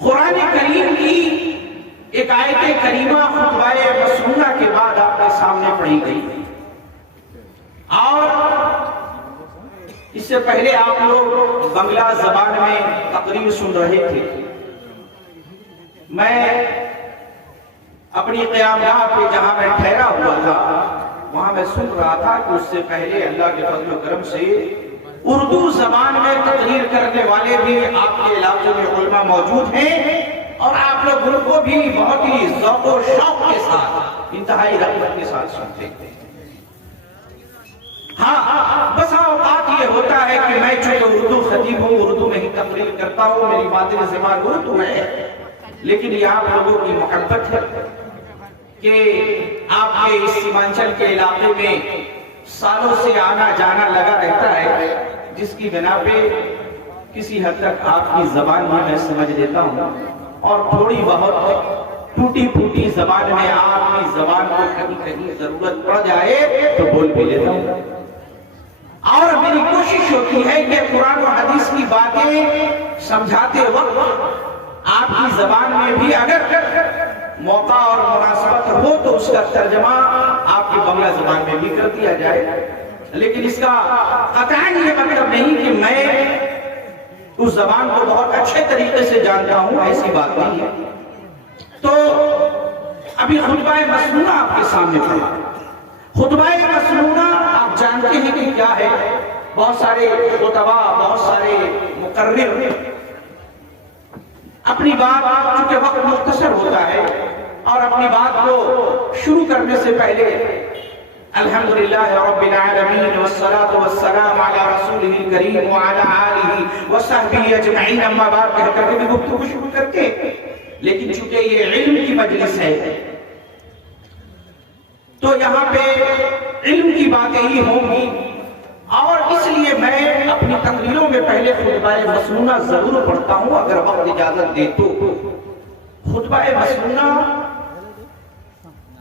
قرآن کریم کی ایک آیت کریمہ خطبہ مسنونہ کے بعد آپ کے سامنے پڑھی گئی اور اس سے پہلے آپ لوگ بنگلہ زبان میں تقریر سن رہے تھے. میں اپنی قیام گاہ پہ جہاں میں ٹھہرا ہوا تھا وہاں میں سن رہا تھا کہ اس سے پہلے اللہ کے فضل و کرم سے اردو زبان میں تقریر کرنے والے بھی آپ کے علاقے میں علماء موجود ہیں اور آپ لوگ ان کو بھی بہت ہی ذوق و شوق کے ساتھ انتہائی رغبت کے ساتھ سنتے ہیں. ہاں بس اوقات یہ ہوتا ہے کہ میں چونکہ اردو خطیب ہوں، اردو میں ہی تقریر کرتا ہوں، میری مادری زبان اردو ہے، لیکن یہ آپ لوگوں کی محبت ہے کہ آپ کے اس سیمانچل کے علاقے میں سالوں سے آنا جانا لگا رہتا ہے، جس کی بنا پہ کسی حد تک آپ کی زبان میں سمجھ لیتا ہوں اور تھوڑی بہت ٹوٹی پھوٹی زبان میں آپ کی زبان کو کہیں ضرورت پڑ جائے تو بول بھی لیتا ہوں. اور میری کوشش ہوتی ہے کہ قرآن و حدیث کی باتیں سمجھاتے وقت آپ کی زبان میں بھی اگر موقع اور مناسبت ہو تو اس کا ترجمہ آپ کی بنگلہ زبان میں بھی کر دیا جائے، لیکن اس کا قطعاً یہ مطلب نہیں کہ میں اس زبان کو بہت اچھے طریقے سے جانتا ہوں، ایسی بات نہیں ہے. تو ابھی خطبہ مسنونہ آپ کے سامنے پڑھا. خطبہ مسنونہ آپ جانتے ہیں کہ کیا ہے. بہت سارے خطبہ، بہت سارے مقرر اپنی بات چونکہ وقت مختصر ہوتا ہے اور اپنی بات کو شروع کرنے سے پہلے الحمدللہ رب العالمین والصلاة والسلام علی رسولہ الکریم وعلی آلہ وصحبہ اجمعین اما بعد کہہ کر کے بھی گفتگو شروع کرتے ہیں. لیکن چونکہ یہ علم کی مجلس ہے تو یہاں پہ علم کی باتیں ہی ہوں گی اور اس لیے میں اپنی تقریروں میں پہلے خطبہ مسنونہ ضرور پڑھتا ہوں اگر وقت اجازت دے تو. خطبہ مسنونہ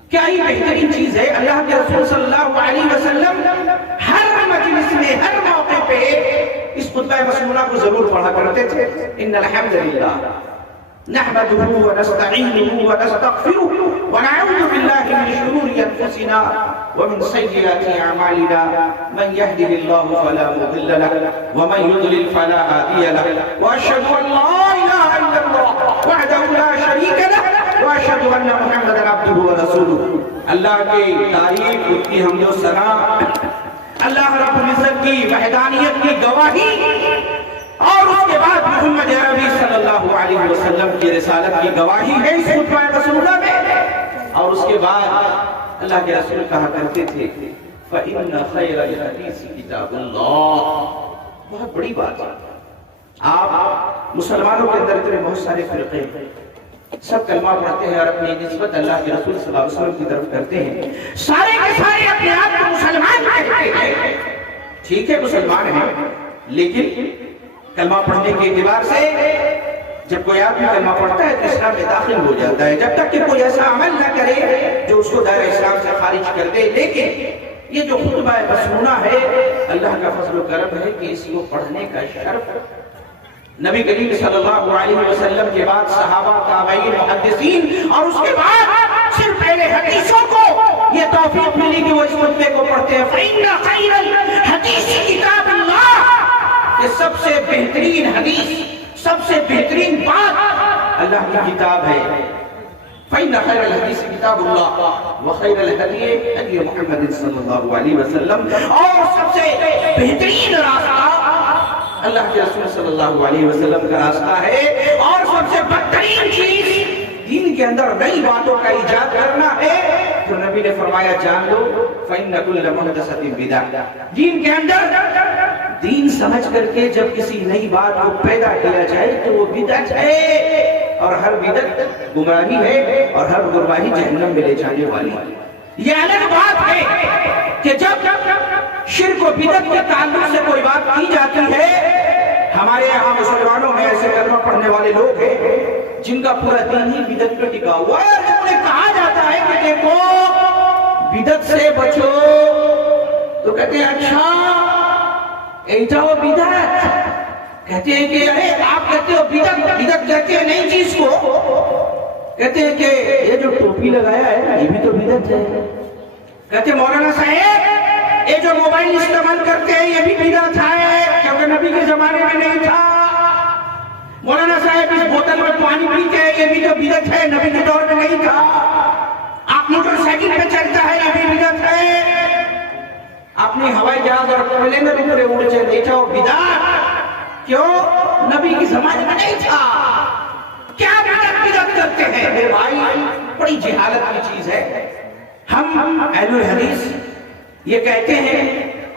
کیا ہی بہترین چیز ہے. اللہ کے رسول صلی اللہ علیہ وسلم ہر مجلس میں ہر موقع پہ اس خطبہ مسنونہ کو ضرور پڑھا کرتے تھے. ان الحمدللہ نحمده ونستعینه ونستغفره ونعوذ بالله من شرور انفسنا ومن سیئات اعمالنا من يهده الله فلا مضل له ومن يضلل فلا هادي له واشهد ان لا اله الا الله وحده لا شريك له واشهد ان محمدا عبده ورسوله. اللہ کی تعریف، اس کی حمد و ثنا، اللہ رب العزت کی وحدانیت کی گواہی اور اس کے بعد محمد عربی صلی اللہ علیہ وسلم کی رسالت کی گواہی ہے اس خطبہ مسنونہ میں. اور اس کے بعد اللہ کے رسول کہا کرتے تھے فَإِنَّ خَيْرَ الْحَدِيثِ كِتَابُ اللَّهِ. بہت بڑی بات ہے. آپ مسلمانوں کے اندر اتنے بہت سارے فرقے ہیں، سب کلمہ پڑھتے ہیں اور اپنی نسبت اللہ کے رسول صلی اللہ علیہ وسلم کی طرف کرتے ہیں. سارے کے سارے اپنے آپ کو مسلمان کہتے ہیں. ٹھیک ہے مسلمان ہیں، لیکن کلمہ پڑھنے کے اعتبار سے جب کوئی آدمی کلمہ پڑھتا ہے تو اسلام میں داخل ہو جاتا ہے، جب تک کہ کوئی ایسا عمل نہ کرے جو اس کو دائرہ اسلام سے خارج کر دے. لیکن یہ جو خطبہ مسنونہ ہے اللہ کا فضل و کرم ہے کہ اس کو پڑھنے کا شرف نبی کریم صلی اللہ علیہ وسلم کے بعد صحابہ، تابعین، محدثین اور اس کے بعد صرف اہل حدیثوں کو یہ توفیق ملی کہ وہ اس خطبے کو پڑھتے ہیں. فَإِنَّ خَيْرَ الْحَدِيثِ كِتَابُ اللَّهِ. یہ سب سے بہترین حدیث، سب سے بہترین بات اللہ کی کتاب ہے. فَإِنَّ خَيْرَ الْحَدِيثِ كِتَابُ اللَّهِ وَخَيْرَ الْهَدْيِ هَدْيُ مُحَمَّدٍ صلی اللہ علیہ وسلم. اور سب سے بہترین راستہ اللہ کے رسول صلی اللہ علیہ وسلم کا راستہ ہے. اور سب سے بدترین چیز دین کے اندر نئی باتوں کا ایجاد کرنا ہے. تو نبی نے فرمایا جان لو فَإِنَّ كُلَّ مُحْدَثَةٍ بِدْعَةٌ. دین کے اندر دین سمجھ کر کے جب کسی نئی بات کو پیدا کیا جائے تو وہ بدعت ہے اور ہر بدعت گمراہی ہے اور ہر گمراہی جہنم میں لے جانے والی. یہ الگ بات ہے کہ جب شرک و بدعت کے تعلق سے کوئی بات کی جاتی ہے. ہمارے یہاں مسلمانوں میں ایسے کلمہ پڑھنے والے لوگ ہیں جن کا پورا دین ہی بدعت پہ ٹکا ہوا ہے. جب انہیں کہا جاتا ہے کہ دیکھو بدعت سے بچو تو کہتے ہیں اچھا ایٹا و بدعت کہتے ہیں کہ ارے آپ کہتے ہو بدعت، بدعت کہتے ہیں نئی چیز کو، کہتے ہیں کہ یہ جو ٹوپی لگایا ہے یہ بھی تو بدعت ہے، کہتے ہیں مولانا صاحب یہ جو موبائل استعمال کرتے ہیں یہ بھی بدعت ہے کیونکہ نبی کے زمانے میں نہیں تھا، مولانا صاحب اس بوتل میں پانی پیتے ہیں یہ بھی تو بدعت ہے، نبی کے دور میں نہیں تھا، آپ موٹر سائیکل پہ چلتا ہے یہ بھی بدعت ہے، اپنی ہوائی جہاز اور پلین میں اڑ چلے بیٹھا ہو بدعت، کیوں؟ نبی کے زمانے میں نہیں تھا، کیا بدعت کرتے ہیں میرے بھائی، بڑی جہالت کی چیز ہے۔ ہم اہل الحدیث یہ کہتے ہیں،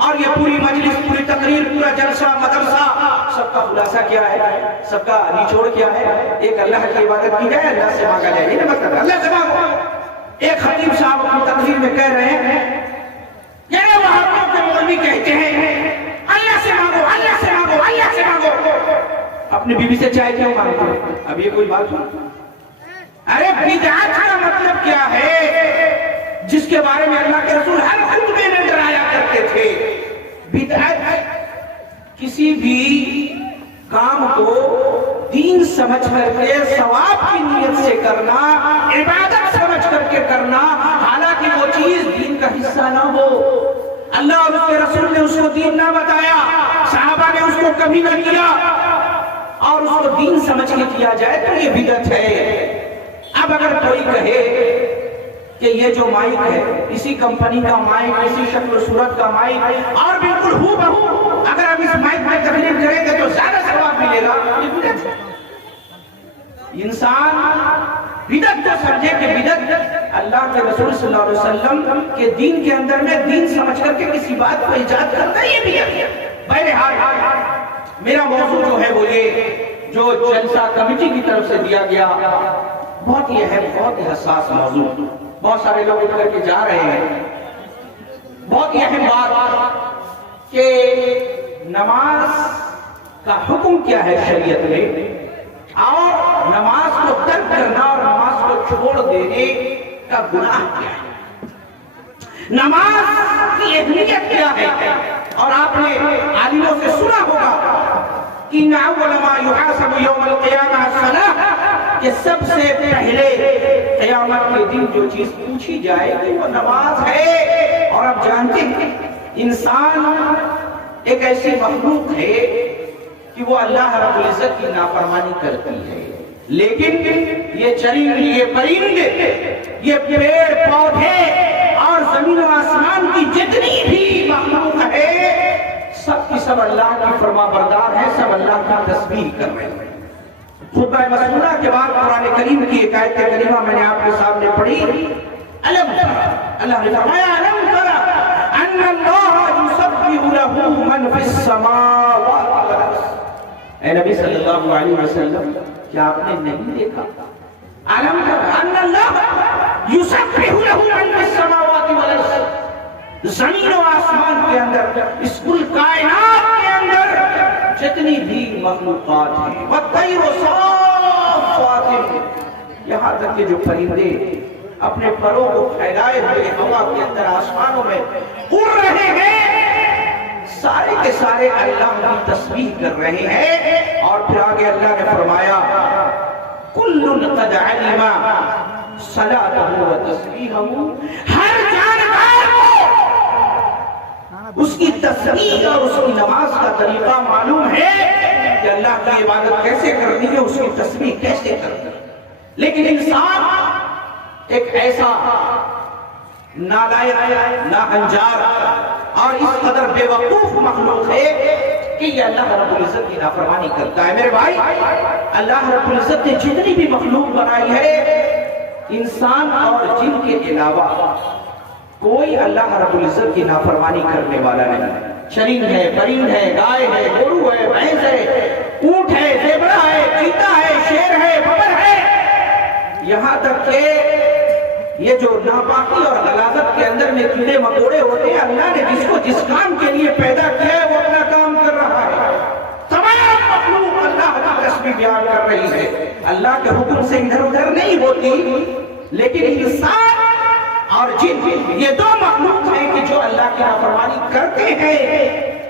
اور یہ پوری مجلس، پوری تقریر، پورا جلسہ، مدرسہ، سب کا خلاصہ کیا ہے، سب کا نچوڑ کیا ہے؟ ایک اللہ کی عبادت کی جائے، اللہ سے مانگا جائے، یہ مطلب اللہ سے مانگو۔ ایک خطیب صاحب اپنی تقریر میں کہہ رہے ہیں، یہ وہابیوں کے مولوی کہتے ہیں اللہ سے مانگو، اللہ سے مانگو، اللہ سے مانگو، اپنی بیوی سے چائے کیوں مانگتے ہیں؟ اب یہ کوئی بات ہو؟ ارے بدعت کا مطلب کیا ہے جس کے بارے میں اللہ کے رسول ہر خطبے میں ڈرایا کرتے تھے؟ بدعت کسی بھی کام کو دین سمجھ کر کے ثواب کی نیت سے کرنا، عبادت سمجھ کر کے کرنا، حالانکہ وہ چیز دین کا حصہ نہ ہو، اللہ اور اس کے رسول نے اس کو دین نہ بتایا، صحابہ نے اس کو کبھی نہ کیا، اور اس کو دین سمجھ کے کیا جائے تو یہ بدعت ہے۔ اب اگر کوئی کہے کہ یہ جو مائک ہے اسی کمپنی کا مائک، اسی شکل و صورت کا مائک، اور بالکل ہو بہو اگر ہم اس مائک میں تقریر کریں گے تو زیادہ ثواب ملے گا، یہ بدعت ہے۔ انسان بدعت کو سمجھے کہ بدعت اللہ کے رسول صلی اللہ علیہ وسلم کے دین کے اندر میں دین سمجھ کر کے کسی بات کو ایجاد کرتا ہے، یہ بدعت ہے۔ بہرحال میرا موضوع جو ہے وہ یہ جو جلسہ کمیٹی کی طرف سے دیا گیا، بہت ہی اہم، بہت ہی حساس موضوع، بہت سارے لوگ اٹھ کر کے جا رہے ہیں، بہت ہی اہم بات کہ نماز کا حکم کیا ہے شریعت میں، اور نماز کو ترک کرنا اور نماز کو چھوڑ دینے کا گناہ کیا ہے، نماز کی اہمیت کیا ہے۔ اور آپ نے عالموں سے سنا ہوگا کہ اول ما یحاسب یوم القیامہ الصلاۃ، کہ سب سے پہلے قیامت کے دن جو چیز پوچھی جائے گی وہ نماز ہے۔ اور آپ جانتے ہیں انسان ایک ایسی مخلوق ہے کہ وہ اللہ رب العزت کی نافرمانی کرتی ہے، لیکن یہ چرند، یہ پرندے، یہ پیڑ پودے اور زمین و آسمان کی جتنی بھی مخلوق ہے سب کی سب اللہ کی فرما بردار ہے، سب اللہ کی تسبیح کر رہے ہیں۔ خطبہ مسنونہ کے بعد قرآن کریم کی ایک آیت کریمہ میں نے آپ کے سامنے پڑھی، الم تر، اللہ نے فرمایا الم تر ان اللہ یسبح لہ من فی السماوات والارض۔ اے نبی صلی اللہ علیہ وسلم کیا آپ نے نہیں دیکھا؟ الم تر ان اللہ یسبح لہ من فی السماوات والارض، زمین و آسمان کے اندر، اس کل کائنات کے اندر جتنی بھی مخلوقات ہیں، وَالطَّيْرُ صَافَّاتٍ، یہاں تک کہ جو پرندے اپنے پروں کو پھیلائے ہوئے ہوا کے اندر آسمانوں میں اڑ رہے ہیں، سارے کے سارے اللہ کی تسبیح کر رہے ہیں۔ اور پھر آگے اللہ نے فرمایا كُلٌّ قَدْ عَلِمَ صَلَاتَهُ وَتَسْبِيحَهُ، ہر جانکار کو اس کی تسبیح اور اس کی نماز کا طریقہ معلوم ہے کہ اللہ کی عبادت کیسے کرنی ہے، اس کی تسبیح کیسے کرنی ہے۔ لیکن انسان ایک ایسا نالائق، ناہنجار اور اس قدر بے وقوف مخلوق ہے کہ یہ اللہ رب العزت کی نافرمانی کرتا ہے۔ میرے بھائی، اللہ رب العزت نے جتنی بھی مخلوق بنائی ہے، انسان اور جن کے علاوہ کوئی اللہ رب العزت کی نافرمانی کرنے والا نہیں۔ چرند ہے، پرند ہے، گائے ہے، گورو ہے، بھینس ہے، اونٹ ہے، زیبرا ہے، چیتا ہے، شیر ہے، ببر ہے، یہاں تک کہ یہ جو ناپاکی اور غلاظت کے اندر میں کیڑے مکوڑے ہوتے ہیں، اللہ نے جس کو جس کام کے لیے پیدا کیا ہے وہ اپنا کام کر رہا ہے۔ تمام مخلوق اللہ کی تسبیح بیان کر رہی ہے، اللہ کے حکم سے ادھر ادھر نہیں ہوتی، لیکن انسان اور جن، یہ دو مخلوق ہیں کہ جو اللہ کی نافرمانی کرتے ہیں۔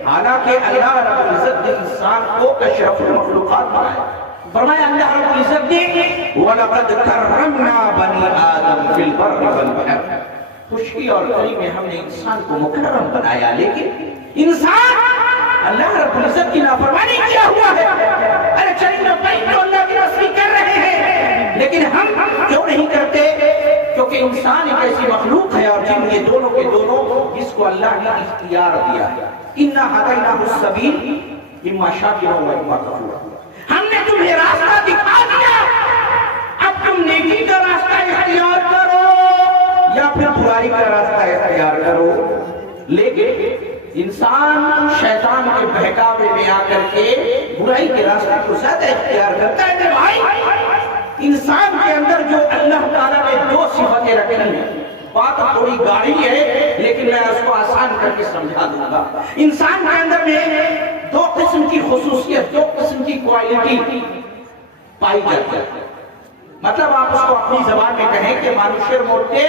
حالانکہ اللہ رب العزت نے انسان کو اشرف المخلوقات بنایا. فرمایا اللہ رب العزت نے وَلَقَدْ كَرَّمْنَا بَنِي آدَمَ فِي الْبَرِّ وَالْبَحْرِ. خوشی اور غمی میں ہم نے انسان کو مکرم بنایا، لیکن انسان اللہ رب العزت کی نافرمانی کیا ہوا ہے. ارے چلو بھائی تو اللہ کی تصویر کر رہے ہیں، لیکن ہم کیوں نہیں کرتے؟ کیونکہ انسان ایک ایسی مخلوق ہے اور جن یہ دونوں کے دونوں جس کو اللہ نے اختیار دیا ہے. اِنَّا هَدَيْنَاهُ السَّبِيلَ إِمَّا شَاكِرًا وَإِمَّا كَفُورًا. ہم نے تمہیں راستہ دکھا دیا، اب تم نیکی کا راستہ اختیار کرو یا پھر برائی کا راستہ اختیار کرو. لیکن انسان شیطان کے بہکاوے میں آ کر کے برائی کے راستے کو زیادہ اختیار کرتا ہے. بھائی انسان کے اندر جو اللہ تعالیٰ نے دو صفتیں رکھی ہیں، بات تھوڑی گاڑی ہے لیکن میں اس کو آسان کر کے سمجھا دوں گا. انسان کے اندر میں دو قسم کی خصوصیت، دو قسم کی کوالٹی پائی جاتی ہے. مطلب آپ اس کو اپنی زبان میں کہیں کہ مانوشیر موٹے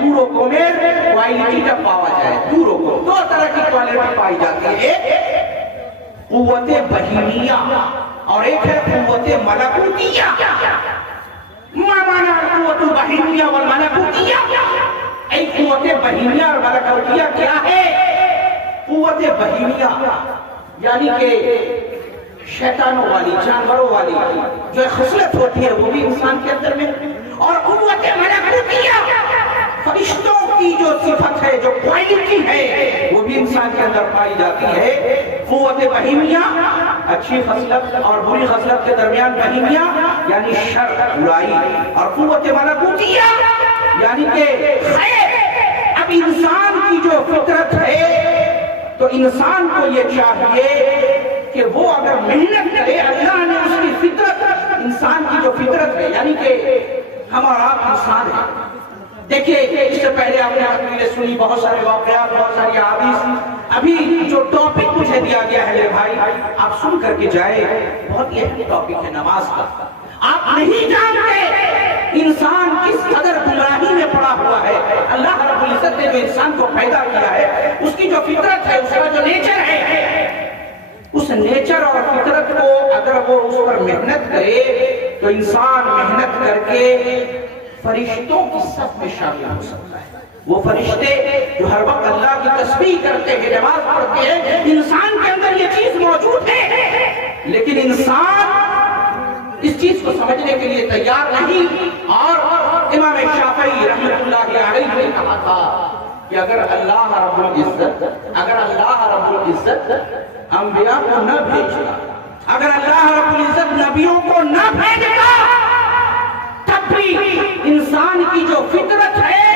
دوروں کو میں کوالٹی کا پاوا جائے. دوروں کو دو طرح کی کوالٹی پائی جاتی ہے، ایک قوت بہیمیہ اور ایک ہے قوت ملکوتیہ. مانا قوت بہیمیہ والملکوتیہ. ایک قوت بہیمیہ اور ملکوتیہ کیا ہے؟ قوت بہیمیہ یعنی کہ شیطانوں والی، جانوروں والی جو خصلت ہوتی ہے وہ بھی انسان کے اندر میں. اور قوت ملکوتیہ فرشتوں کی جو صفت ہے، جو کوالٹی ہے، وہ بھی انسان کے اندر پائی جاتی ہے. قوت بہیمیہ اچھی خصلت اور بری خصلت کے درمیان بہیمیہ یعنی شر، برائی، اور قوت ملکوتیہ یعنی کہ خیر. اب انسان کی جو فطرت ہے تو انسان کو یہ چاہیے کہ وہ اگر محنت کرے، اللہ نے اس کی فطرت، انسان کی جو فطرت ہے یعنی کہ ہم اور آپ انسان ہیں. دیکھیے اس سے پہلے آپ نے تقریریں سنی، بہت سارے واقعات، بہت ساری احادیث. ابھی جو ٹاپک مجھے دیا گیا ہے میرے بھائی، آپ سن کر کے جائے. بہت اہم ٹاپک ہے نماز کا. آپ نہیں جانتے انسان کس قدر گمراہی میں پڑا ہوا ہے. اللہ رب العزت نے جو انسان کو پیدا کیا ہے، اس کی جو فطرت ہے، اس کا جو نیچر ہے، اس نیچر اور فطرت کو اگر وہ اس پر محنت کرے تو انسان محنت کر کے فرشتوں کی صف میں شامل ہو سکتا ہے. وہ فرشتے جو ہر وقت اللہ کی تسبیح کرتے ہیں، نماز پڑھتے ہیں، انسان کے اندر یہ چیز موجود ہے، لیکن انسان اس چیز کو سمجھنے کے لیے تیار نہیں. اور امام شافعی رحمۃ اللہ علیہ نے کہا تھا کہ اگر اللہ رب العزت انبیاء کو نہ بھیجتا، اگر اللہ رب العزت نبیوں کو نہ بھیجتا، تب بھی انسان کی جو فطرت ہے،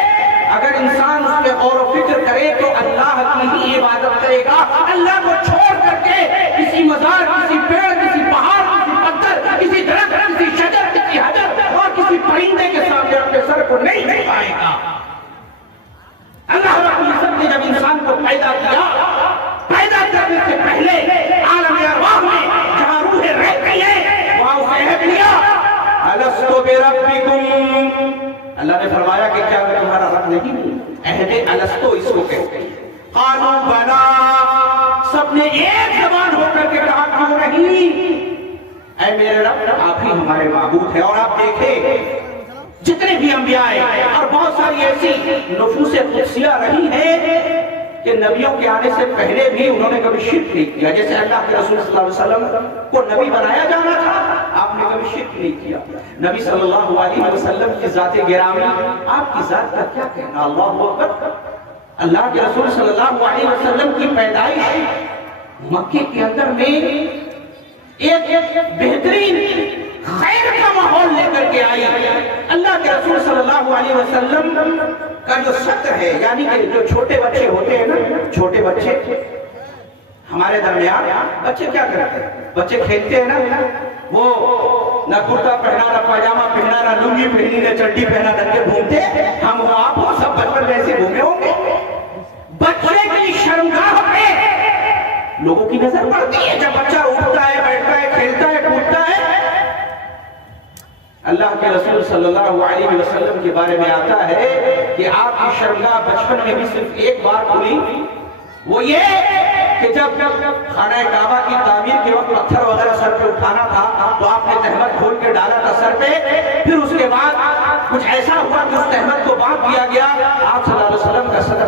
اگر انسان اس پہ غور و فکر کرے تو اللہ کی ہی عبادت کرے گا. اللہ کو چھوڑ کر کے کسی مزار، کسی پیڑ، کسی پہاڑ، کسی پتھر، کسی درخت، کسی شجر، کسی حجر اور کسی پرندے کے سامنے اپنے سر کو نہیں جھکائے گا. اللہ رب العزت نے جب انسان کو پیدا کیا، پیدا کرنے سے پہلے عالم ارواح میں جہاں روحیں رہتی ہیں وہاں اسے عہد لیا، الستو بربکم. اللہ نے فرمایا کہ کیا میں تمہارا رب نہیں ہوں؟ عہد الستو اس کو کہتے ہیں. قالوا بلا، سب نے ایک زبان ہو کر کے کہا کیوں نہیں، اے میرے رب آپ ہی ہمارے معبود ہیں. اور آپ دیکھیں جتنے بھی انبیاء ہیں اور بہت ساری ایسی نفوس قدسیہ رہی ہیں کہ نبیوں کے آنے سے پہلے بھی انہوں نے کبھی شرک نہیں کیا. جیسے اللہ کے رسول صلی اللہ علیہ وسلم کو نبی بنایا جانا تھا، آپ نے کبھی شرک نہیں کیا. نبی صلی اللہ علیہ وسلم کی ذات گرامی، آپ کی ذات کا کیا کہنا. اللہ اکبر. اللہ کے رسول صلی اللہ علیہ وسلم کی پیدائش مکے کے اندر میں ایک بہترین خیر کا ماحول لے کر کے آئی. اللہ کے رسول صلی اللہ علیہ وسلم کا جو صدر ہے یعنی کہ جو چھوٹے بچے ہوتے ہیں نا، چھوٹے بچے ہمارے درمیان، بچے کیا کرتے ہیں؟ بچے کھیلتے ہیں نا، وہ نہ کرتا پہنا، نہ پاجامہ پہنا، نہ لنگی پہنی، نہ چڈی پہنا کر کے گھومتے. ہم آپ سب بچپن میں ایسے گھومے ہوں گے. بچے کی شرمگاہ پہ لوگوں کی نظر پڑتی ہے جب بچہ اٹھتا ہے، بیٹھتا ہے، کھیلتا ہے، کودتا ہے. اللہ کے رسول صلی اللہ علیہ وسلم کے بارے میں آتا ہے کہ آپ کی شرمگاہ بچپن میں بھی صرف ایک بار کھلی، وہ یہ کہ جب خانہ کعبہ کی تعمیر کے وقت پتھر وغیرہ سر پہ اٹھانا تھا تو آپ نے تہمت کھول کے ڈالا تھا سر پہ، پھر اس کے بعد کچھ ایسا ہوا کہ اس تہمت کو باندھ دیا گیا، آپ صلی اللہ علیہ وسلم کا صدر